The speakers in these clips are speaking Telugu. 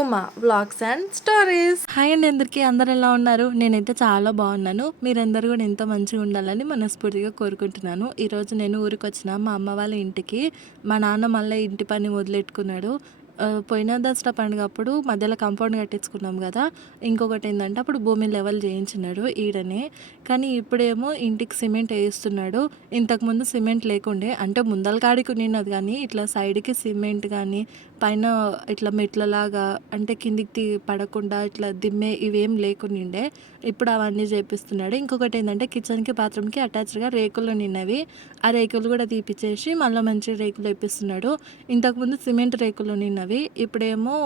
Uma vlogs and stories. Hi అండి అందరికీ, అందరు ఎలా ఉన్నారు? నేనైతే చాలా బాగున్నాను. మీరందరూ కూడా ఎంతో మంచిగా ఉండాలని మనస్ఫూర్తిగా కోరుకుంటున్నాను. ఈరోజు నేను ఊరికి వచ్చిన మా అమ్మ వాళ్ళ ఇంటికి. మా నాన్న మళ్ళీ ఇంటి పని మొదలెట్టుకున్నాడు. పోయిన దసరా పండుగ అప్పుడు మధ్యలో కాంపౌండ్ కట్టించుకున్నాం కదా. ఇంకొకటి ఏంటంటే అప్పుడు భూమి లెవెల్ చేయించినాడు ఈడనే. కానీ ఇప్పుడేమో ఇంటికి సిమెంట్ వేస్తున్నాడు. ఇంతకుముందు సిమెంట్ లేకుండే, అంటే ముందల కాడికి ఉన్నది కానీ ఇట్లా సైడ్కి సిమెంట్ కానీ పైన ఇట్లా మెట్లలాగా అంటే కిందికి పడకుండా ఇట్లా దిమ్మే ఇవేం లేకుండే. ఇప్పుడు అవన్నీ చేపిస్తున్నాడు. ఇంకొకటి ఏంటంటే కిచెన్కి బాత్రూమ్కి అటాచ్డ్గా రేకులు నిన్నవి. ఆ రేకులు కూడా తీపిచ్చేసి మళ్ళీ మంచి రేకులు వేపిస్తున్నాడు. ఇంతకుముందు సిమెంట్ రేకులు నిన్నవి, ఇప్పుడేమో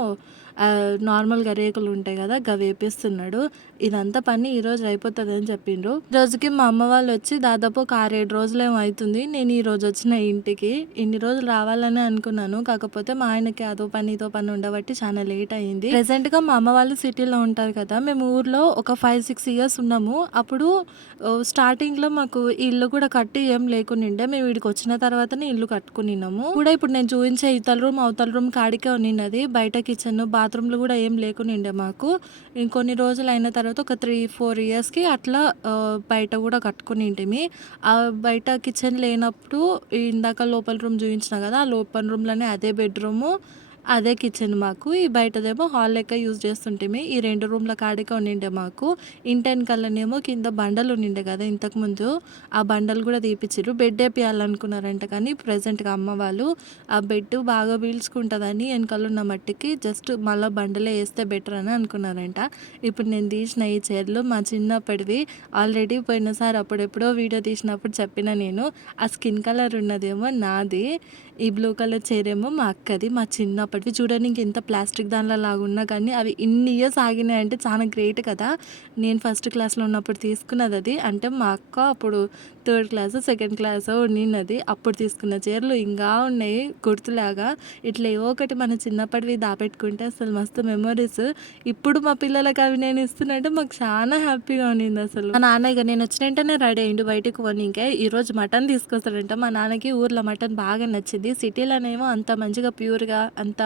నార్మల్గా రేకులు ఉంటాయి కదా, గవి వేపిస్తున్నాడు. ఇదంతా పని ఈరోజు అయిపోతుంది అని చెప్పిండ్రు. రోజుకి మా అమ్మ వాళ్ళు వచ్చి దాదాపు ఒక 6-7 రోజులేమో అవుతుంది నేను ఈ రోజు వచ్చిన ఇంటికి. ఇన్ని రోజులు రావాలని అనుకున్నాను, కాకపోతే మా ఆయనకి అదో పని ఇదో పని ఉండబట్టి చాలా లేట్ అయ్యింది. ప్రెసెంట్ గా మా అమ్మ వాళ్ళు సిటీలో ఉంటారు కదా, మేము ఊర్లో ఒక 5-6 ఇయర్స్ ఉన్నాము. అప్పుడు స్టార్టింగ్ లో మాకు ఇల్లు కూడా కట్టి ఏం లేకుండే, మేము వీడికి వచ్చిన తర్వాతనే ఇల్లు కట్టుకున్నాము కూడా. ఇప్పుడు నేను చూపించే ఇతల రూమ్ అవతల రూమ్ కాడికే ఉన్నది. బయట కిచెన్ బాత్రూమ్లు కూడా ఏం లేకుండే మాకు. ఇంకొన్ని రోజులు అయిన తర్వాత ఒక 3-4 ఇయర్స్కి అట్లా బయట కూడా కట్టుకుని ఉంటేమి. ఆ బయట కిచెన్ లేనప్పుడు ఇందాక లోపల రూమ్ చూపించిన కదా, ఆ లోపల రూమ్లోనే అదే బెడ్రూము, అదే కిచెన్ మాకు. ఈ బయటదేమో హాల్ లెక్క యూజ్ చేస్తుంటేమి. ఈ 2 రూమ్ల కాడిక ఉండిండే మాకు. ఇంటెనకల్లానేమో కింద బండలు ఉండిండే కదా ఇంతకుముందు, ఆ బండలు కూడా తీపిచ్చిర్రు. బెడ్ వేపియాలనుకున్నారంట, కానీ ప్రజెంట్గా అమ్మ వాళ్ళు ఆ బెడ్ బాగా పీల్చుకుంటుందని వెనకాల ఉన్న మట్టికి జస్ట్ మళ్ళీ బండలే వేస్తే బెటర్ అని అనుకున్నారంట. ఇప్పుడు నేను తీసిన ఈ చీరలు మా చిన్నప్పటివి. ఆల్రెడీ పోయినసారి అప్పుడెప్పుడో వీడియో తీసినప్పుడు చెప్పిన నేను. ఆ స్కిన్ కలర్ ఉన్నదేమో నాది, ఈ బ్లూ కలర్ చీర ఏమో మా అక్కది. మా చిన్నప్పటివి చూడడానికి ఎంత ప్లాస్టిక్ దానిలో లాగా ఉన్నా కానీ అవి ఇన్ని ఇయర్స్ ఆగినాయి అంటే చాలా గ్రేట్ కదా. నేను ఫస్ట్ క్లాస్లో ఉన్నప్పుడు తీసుకున్నది అది. అంటే మా అక్క అప్పుడు 3rd క్లాస్ 2nd క్లాస్ ఉన్నది. అప్పుడు తీసుకున్న చీరలు ఇంకా ఉన్నాయి గుర్తులాగా. ఇట్లా ఏవో ఒకటి మన చిన్నప్పటివి దాపెట్టుకుంటే అసలు మస్తు మెమరీస్. ఇప్పుడు మా పిల్లలకి అవి నేను ఇస్తున్నట్టు మాకు చాలా హ్యాపీగా ఉన్నింది అసలు. మా నాన్న ఇక నేను వచ్చిన వెంటనే రెడీ అయ్యిండు బయటకు పోనీకే. ఈరోజు మటన్ తీసుకొస్తాడంట. మా నాన్నకి ఊర్లో మటన్ బాగా నచ్చింది. సిటీలోనేమో అంత మంచిగా ప్యూర్గా అంత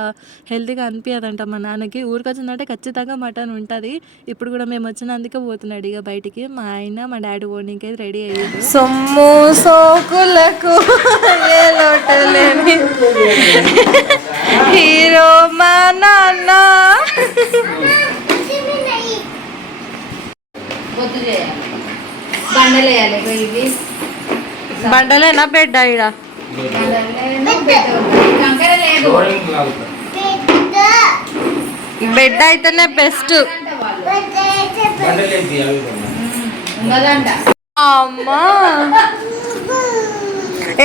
హెల్తీగా అనిపించదంట మా నాన్నకి. ఊరికి వచ్చిందంటే ఖచ్చితంగా మటన్ ఉంటుంది. ఇప్పుడు కూడా మేము వచ్చినందుకే పోతున్నాడు ఇక బయటికి. మా ఆయన మా డాడీ పోనీకే రెడీ అయ్యారు. సొమ్ము సోకులకు ఏ లోటు లేని హీరో మా నాన్న. బండలేనా బెడ్ ఈడ? బెడ్ అయితేనే బెస్ట్. అమ్మా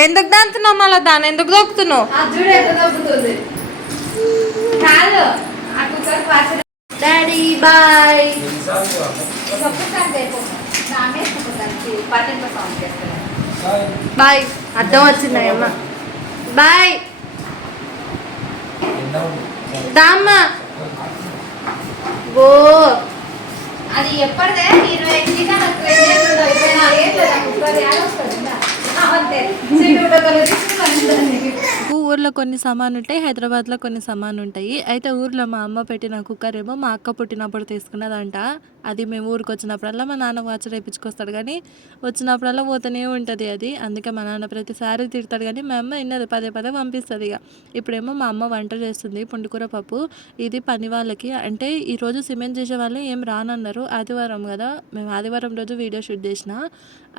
ఎందుకు దాంతున్నావు? మళ్ళీ దాన్ని ఎందుకు దొక్కుతున్నావు? Daddy bye bye. అర్థం వచ్చిందమ్మా. బాయ్ దామ్మా. ఓ అది ఎప్పటిదే 20 ఊర్లో కొన్ని సామాన్లు ఉంటాయి, హైదరాబాద్లో కొన్ని సామాన్లు ఉంటాయి. అయితే ఊర్లో మా అమ్మ పెట్టిన కుక్కర్ ఏమో మా అక్క పుట్టినప్పుడు తీసుకున్నదంట. అది మేము ఊరికి వచ్చినప్పుడల్లా మా నాన్న వాచ్ రేపించుకొస్తాడు, కానీ వచ్చినప్పుడల్లా పోతూనే ఉంటుంది అది. అందుకే మా నాన్న ప్రతిసారి తిడతాడు, కానీ మా అమ్మ ఇన్నది పదే పంపిస్తుంది. ఇక ఇప్పుడేమో మా అమ్మ వంట చేస్తుంది పుండుకూర పప్పు. ఇది పని వాళ్ళకి, అంటే ఈరోజు సిమెంట్ చేసే వాళ్ళు ఏం రానన్నారు. ఆదివారం కదా, మేము ఆదివారం రోజు వీడియో షూట్ చేసిన.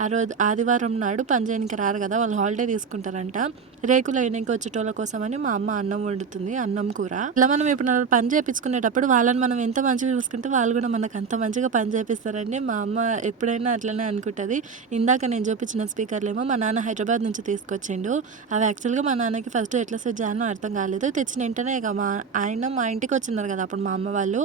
ఆ రోజు ఆదివారం నాడు పని చేయడానికి రారు కదా, వాళ్ళు హాలిడే తీసుకుంటారంట. రేకులు అయినాక వచ్చేటోళ్ళ కోసమని మా అమ్మ అన్నం వండుతుంది, అన్నం కూర. ఇలా మనం ఇప్పుడు పని చేయించుకునేటప్పుడు వాళ్ళని మనం ఎంత మంచిగా చూసుకుంటే వాళ్ళు కూడా మనకు అంత మంచిగా పని చేపిస్తారండి. మా అమ్మ ఎప్పుడైనా అట్లనే అనుకుంటుంది. ఇందాక నేను చూపించిన స్పీకర్లు ఏమో మా నాన్న హైదరాబాద్ నుంచి తీసుకొచ్చిండు. అవి యాక్చువల్గా మా నాన్నకి ఫస్ట్ ఎట్లా సెట్ చేయాలో అర్థం కాలేదు. తెచ్చిన వెంటనే ఇక మా ఇంటికి వచ్చిన్నారు కదా అప్పుడు మా అమ్మ వాళ్ళు,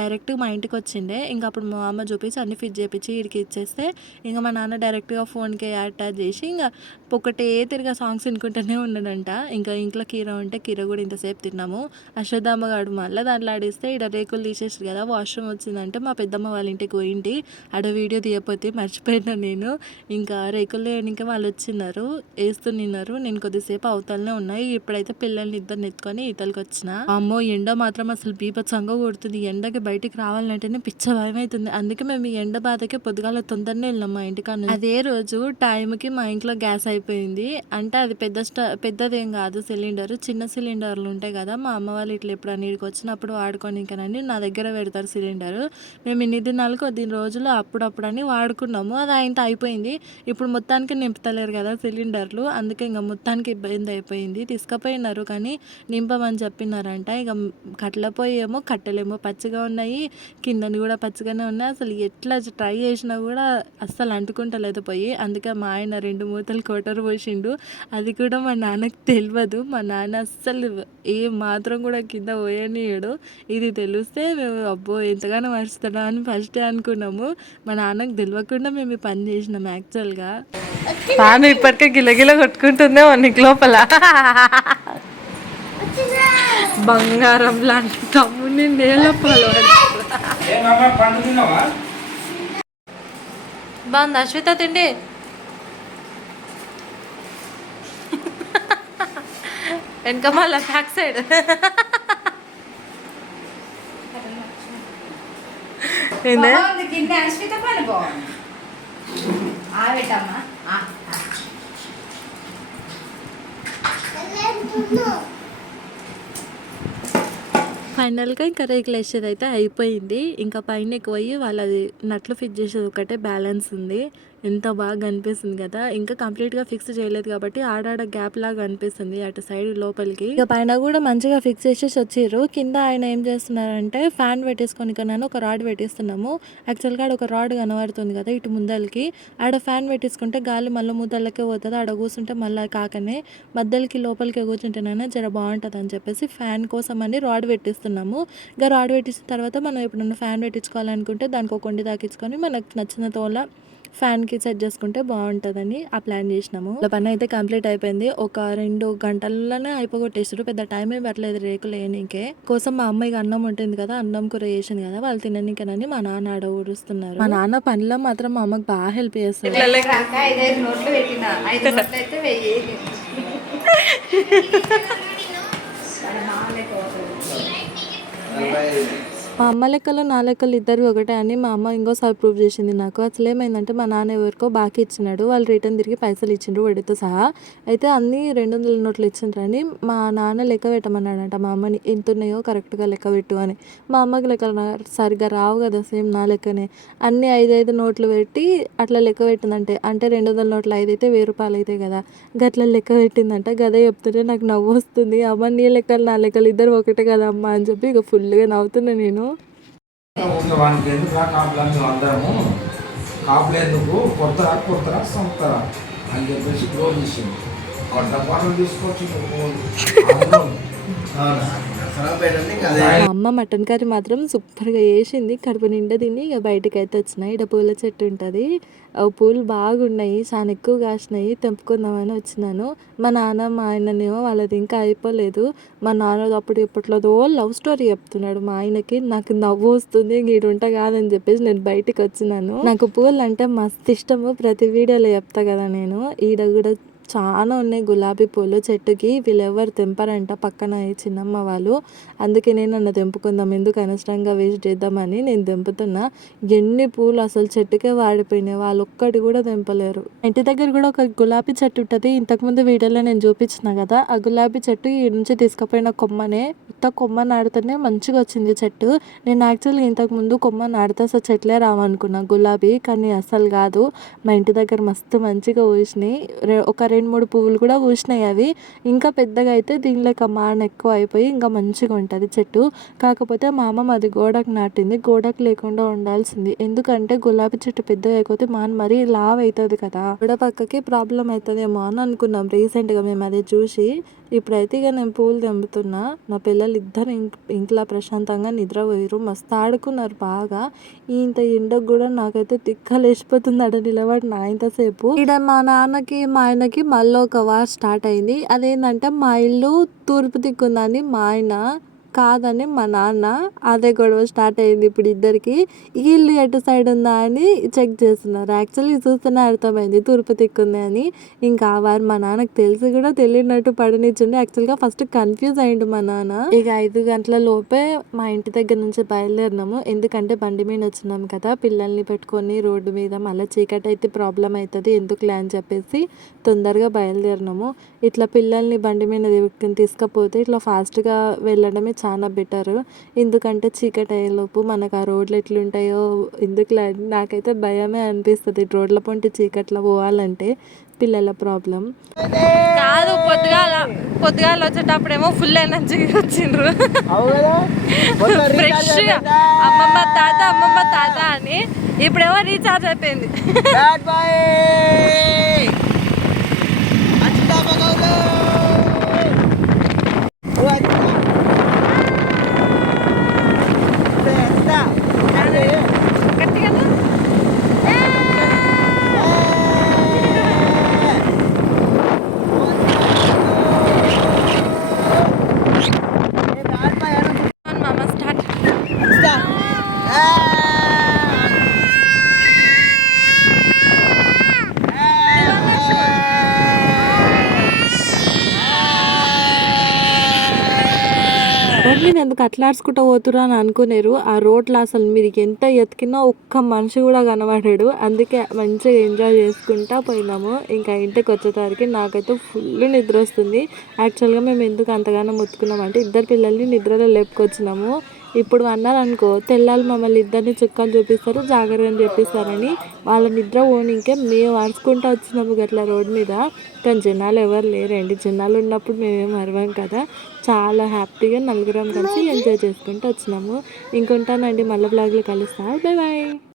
డైరెక్ట్ మా ఇంటికి వచ్చిండే. ఇంకా అప్పుడు మా అమ్మ చూపించి అన్ని ఫిట్ చేపించి ఇడికి ఇచ్చేస్తే ఇంకా మా నాన్న డైరెక్ట్గా ఫోన్కి అటాచ్ చేసి ఇంకా ఒకటే తిరిగా సాంగ్స్ వినుకుంటూనే ఉన్నాడంట. ఇంకా ఇంట్లో కీర ఉంటే కీర కూడా ఇంతసేపు తిన్నాము. అశ్వత్థామ గారు మళ్ళీ దాంట్లో ఆడిస్తే ఇక్కడ రేకులు తీసేసారు కదా, వాష్రూమ్ వచ్చిందంటే మా పెద్దమ్మ వాళ్ళ ఇంటికి పోయింటి. ఆడ వీడియో తీయకపోతే మర్చిపోయినా నేను. ఇంకా రేకుల్లో ఇంకా వాళ్ళు వచ్చిన్నారు, వేస్తున్నారు. నేను కొద్దిసేపు అవతలనే ఉన్నాయి. ఇప్పుడైతే పిల్లల్ని ఇద్దరిని ఎత్తుకొని ఇతలకి వచ్చిన. అమ్మో ఎండ మాత్రం అసలు బీభత్సంగా కొడుతుంది. ఎండకి బయటికి రావాలంటేనే పిచ్చ భయం అవుతుంది. అందుకే మేము ఈ ఎండ బాధకే పొద్దుగాల తొందరనే వెళ్ళాం మా ఇంటికన్నా. అదే రోజు టైంకి మా ఇంట్లో గ్యాస్ అయిపోయింది. అంటే అది పెద్దదేం కాదు సిలిండర్, చిన్న సిలిండర్లు ఉంటాయి కదా, మా అమ్మ వాళ్ళు ఇట్లా ఎప్పుడన్నా ఇక్కడికి వచ్చినప్పుడు వాడుకోనికనండి నా దగ్గర పెడతారు సిలిండర్. మేము ఇన్ని దినాలు కొద్ది రోజులు అప్పుడప్పుడు అని వాడుకున్నాము. అది ఆయన అయిపోయింది. ఇప్పుడు మొత్తానికి నింపుతలేరు కదా సిలిండర్లు, అందుకే ఇంకా మొత్తానికి ఇబ్బంది అయిపోయింది. తీసుకుపోయినారు కానీ నింపమని చెప్పినారంట. ఇక కట్టెల పొయ్యి ఏమో కట్టెలేమో పచ్చిగా ఉన్నాయి, కిందని కూడా పచ్చిగానే ఉన్నాయి. అసలు ఎట్లా ట్రై చేసినా కూడా అస్సలు అంటుకుంటలేదు పొయ్యి. అందుకే మా ఆయన 2 మూతలు కోటరు పోసిండు. అది కూడా మా నాన్నకి తెలియదు. మా నాన్న అస్సలు ఏ మాత్రం కూడా కింద పోయనీయడు. ఇది తెలిస్తే మేము అబ్బో ఎంతగానో మరుస్తాడా అని ఫస్ట్ అనుకున్నాము. మా నాన్నకు తెలియకుండా మేము ఈ పని చేసినాం యాక్చువల్గా. తాను ఇప్పటికే గిలగిల కొట్టుకుంటుందే నీకు లోపల. బంగారం లాంటి తమ్ముని నేల బాగుంది అశ్విత తిండి. వెనక మళ్ళీ బ్యాక్ సైడ్ బాగుంది గిన్నె అశ్విత పని బాగుంది. ఆవేటమ్మా ఫైనల్గా ఇంకా రేకులు వేసేది అయితే అయిపోయింది. ఇంకా పైన పోయి వాళ్ళది నట్లు ఫిట్ చేసేది ఒకటే బ్యాలెన్స్ ఉంది. ఎంత బాగా అనిపిస్తుంది కదా. ఇంకా కంప్లీట్గా ఫిక్స్ చేయలేదు కాబట్టి ఆడాడ గ్యాప్ లాగా అనిపిస్తుంది అటు సైడ్ లోపలికి. ఇక పైన కూడా మంచిగా ఫిక్స్ చేసేసి వచ్చారు. కింద ఆయన ఏం చేస్తున్నారంటే ఫ్యాన్ పెట్టేసుకొని కన్నాను ఒక రాడ్ పెట్టేస్తున్నాము. యాక్చువల్గా ఆడ ఒక రాడ్ కనబడుతుంది కదా ఇటు ముందలకి, ఆడ ఫ్యాన్ పెట్టేసుకుంటే గాలి మళ్ళీ మూతలకే పోతుంది. ఆడ కూర్చుంటే మళ్ళీ కాకనే మధ్యలోకి లోపలికి కూర్చుంటేనైనా జర బాగుంటుంది అని చెప్పేసి ఫ్యాన్ కోసం అని రాడ్ పెట్టిస్తున్నాము. ఇక రాడ్ పెట్టించిన తర్వాత మనం ఎప్పుడన్నా ఫ్యాన్ పెట్టించుకోవాలనుకుంటే దానికి ఒక కొండి తాకించుకొని మనకు నచ్చిన తోల ఫ్యాన్కి సెట్ చేసుకుంటే బాగుంటుందని ఆ ప్లాన్ చేసినాము. ఇలా పని అయితే కంప్లీట్ అయిపోయింది. ఒక 2 గంటల్లోనే అయిపోగొట్టేసారు. పెద్ద టైం ఏం పట్టలేదు రేకులు వేయనీకే. కోసం మా అమ్మాయికి అన్నం ఉంటుంది కదా, అన్నం కూర చేసింది కదా, వాళ్ళు తిననీకనని మా నాన్న ఆడ ఊరుస్తున్నారు. మా నాన్న పనిలో మాత్రం మా అమ్మకి బాగా హెల్ప్ చేస్తారు. 5 నోట్లు పెట్టిన 5 నోట్లు అయితే వెయ్యి. మా అమ్మ లెక్కలు నా లెక్కలు ఇద్దరు ఒకటే అని మా అమ్మ ఇంకోసారి ప్రూవ్ చేసింది నాకు. అసలు ఏమైందంటే మా నాన్న ఎవరికో బాకీ ఇచ్చినాడు, వాళ్ళు రిటర్న్ తిరిగి పైసలు ఇచ్చిండ్రు వడ్డీతో సహా. అయితే అన్ని 200 నోట్లు ఇచ్చిండ్రని మా నాన్న లెక్క పెట్టమన్నాడంట మా అమ్మని, ఎంత ఉన్నాయో కరెక్ట్గా లెక్క పెట్టు అని. మా అమ్మకి లెక్కలు సరిగ్గా రావు కదా, సేమ్ నా లెక్కనే. అన్ని 5 నోట్లు పెట్టి అట్లా లెక్క పెట్టిందంటే, అంటే 200 నోట్లు 5 అయితే 1000 రూపాయలు అవుతాయి కదా, గట్లా లెక్క పెట్టిందంట. గదే చెప్తుంటే నాకు నవ్వు వస్తుంది. అమ్మ నీ లెక్కలు నా లెక్కలు ఇద్దరు ఒకటే కదా అమ్మ అని చెప్పి ఇక ఫుల్గా నవ్వుతున్నా నేను. వానికి ఎందుకు కాపులా మేము అందరము కాపులేందుకు కొడతారా సంపుతారా అని చెప్పేసి క్లోజ్ చేసింది. డబ్బాలు తీసుకోవచ్చు. మా అమ్మ మటన్ కర్రీ మాత్రం సూపర్గా వేసింది. కడుపు నిండా తిని ఇక బయటకు అయితే వచ్చినాయి. ఇక్కడ పూల చెట్టు ఉంటుంది, పూలు బాగున్నాయి, చాలా ఎక్కువ కాసినాయి, తెంపుకుందామని వచ్చినాను. మా నాన్న మా ఆయననేమో వాళ్ళది ఇంకా అయిపోలేదు. మా నాన్న అప్పుడు ఇప్పట్లోదో లవ్ స్టోరీ చెప్తున్నాడు మా ఆయనకి. నాకు నవ్వు వస్తుంది, గీడుంట కాదని చెప్పేసి నేను బయటకు వచ్చినాను. నాకు పూలు అంటే మస్తు ఇష్టము, ప్రతి వీడియోలో చెప్తా కదా నేను. ఈడ కూడా చాలా ఉన్నాయి గులాబీ పూలు చెట్టుకి. వీళ్ళెవరు తెంపరంట, పక్కన చిన్నమ్మ వాళ్ళు. అందుకే నేను నన్ను తెంపుకుందాం, ఎందుకు అనవసరంగా వేస్ట్ చేద్దామని నేను తెంపుతున్నా. ఎన్ని పూలు అసలు చెట్టుకే వాడిపోయినాయి, వాళ్ళు ఒక్కటి కూడా తెంపలేరు. ఇంటి దగ్గర కూడా ఒక గులాబీ చెట్టు ఉంటుంది, ఇంతకుముందు వీడియోలో నేను చూపించిన కదా. ఆ గులాబీ చెట్టు ఈ నుంచి తీసుకుపోయిన కొమ్మనే, కొమ్మ నాడితేనే మంచిగా వచ్చింది చెట్టు. నేను యాక్చువల్గా ఇంతకుముందు కొమ్మ నాడితే అసలు చెట్లే రావనుకున్నా గులాబీ, కానీ అసలు కాదు. మా ఇంటి దగ్గర మస్తు మంచిగా పూసినాయి. ఒక 2-3 పువ్వులు కూడా పూసినాయి. అవి ఇంకా పెద్దగా అయితే దీనిలోకి మాన ఎక్కువ అయిపోయి ఇంకా మంచిగా ఉంటుంది చెట్టు. కాకపోతే మా అమ్మ అది గోడకు నాటింది, గోడకు లేకుండా ఉండాల్సింది. ఎందుకంటే గులాబీ చెట్టు పెద్దగా అయిపోతే మాన మరీ లావ్ అవుతుంది కదా, గోడ పక్కకి ప్రాబ్లం అవుతుందేమో అని అనుకున్నాం రీసెంట్గా మేము అది చూసి. ఇప్పుడైతే ఇక నేను పూలు తెంపుతున్నా. నా పిల్లలు ఇద్దరు ఇంట్లో ప్రశాంతంగా నిద్రపోయారు, మస్తు ఆడుకున్నారు బాగా. ఇంత ఎండకు కూడా నాకైతే తిక్కలేసిపోతుంది అక్కడ నిలబడి నా ఇంతసేపు. ఇక్కడ మా నాన్నకి మా ఆయనకి మళ్ళీ ఒక వార్ స్టార్ట్ అయింది. అదేంటంటే మా ఇల్లు తూర్పు దిక్కుందని మా ఆయన కాదని మా నాన్న అదే గొడవ స్టార్ట్ అయింది ఇప్పుడు ఇద్దరికి. ఈ ఇల్లు ఎటు సైడ్ ఉందా అని చెక్ చేస్తున్నారు. యాక్చువల్లీ చూస్తేనే అర్థమైంది తూర్పు దిక్కుంది అని. ఇంకా వారు మా నాన్నకు తెలిసి కూడా తెలియనట్టు పడనిచ్చిండు. యాక్చువల్గా ఫస్ట్ కన్ఫ్యూజ్ అయ్యిండు మా నాన్న. ఇక 5 గంటల లోపే మా ఇంటి దగ్గర నుంచి బయలుదేరినాము. ఎందుకంటే బండి మీద వచ్చినాం కదా, పిల్లల్ని పెట్టుకొని రోడ్డు మీద మళ్ళీ చీకటి అయితే ప్రాబ్లం అవుతుంది ఎందుకులే అని చెప్పేసి తొందరగా బయలుదేరినాము. ఇట్లా పిల్లల్ని బండి మీద తీసుకపోతే ఇట్లా ఫాస్ట్గా వెళ్ళడమే చాలా బెటర్. ఎందుకంటే చీకటి అయ్యేలోపు మనకు ఆ రోడ్లు ఎట్లుంటాయో ఎందుకులే, నాకైతే భయమే అనిపిస్తుంది రోడ్ల పొంటి చీకట్లో పోవాలంటే. పిల్లల ప్రాబ్లం కాదు, పొద్దుగాల వచ్చేటప్పుడేమో ఫుల్ ఎనర్జీ వచ్చిండ్రు ఫ్రెష్గా అమ్మమ్మ తాత అని. ఇప్పుడేమో రీఛార్జ్ అయిపోయింది. బండిని ఎందుకు అట్లాడుచుకుంటూ పోతురా అని అనుకునేరు. ఆ రోడ్లో అసలు మీరు ఎంత ఎతికినా ఒక్క మనిషి కూడా కనబడాడు. అందుకే మంచిగా ఎంజాయ్ చేసుకుంటా పోయినాము. ఇంకా ఇంటికి వచ్చేసరికి నాకైతే ఫుల్ నిద్ర వస్తుంది. యాక్చువల్గా మేము ఎందుకు అంతగానో మొత్తుకున్నామంటే ఇద్దరు పిల్లల్ని నిద్రలో లేపుకొచ్చినాము. ఇప్పుడు అన్నారనుకో తెల్లాలు మమ్మల్ని ఇద్దరిని చుక్కలు చూపిస్తారు, జాగ్రత్తగా చెప్పిస్తారని. వాళ్ళ నిద్ర పోనీకే మేము అరుచుకుంటూ వచ్చినాము గట్లా రోడ్డు మీద. కానీ జనాలు ఎవరు లేరండి. జనాలు ఉన్నప్పుడు మేమేం అరవం కదా. చాలా హ్యాపీగా నలుగురం కలిసి ఎంజాయ్ చేసుకుంటూ వచ్చినాము. ఇంకొంటానండి, మళ్ళీ బ్లాగ్లో కలుస్తా. Bye bye.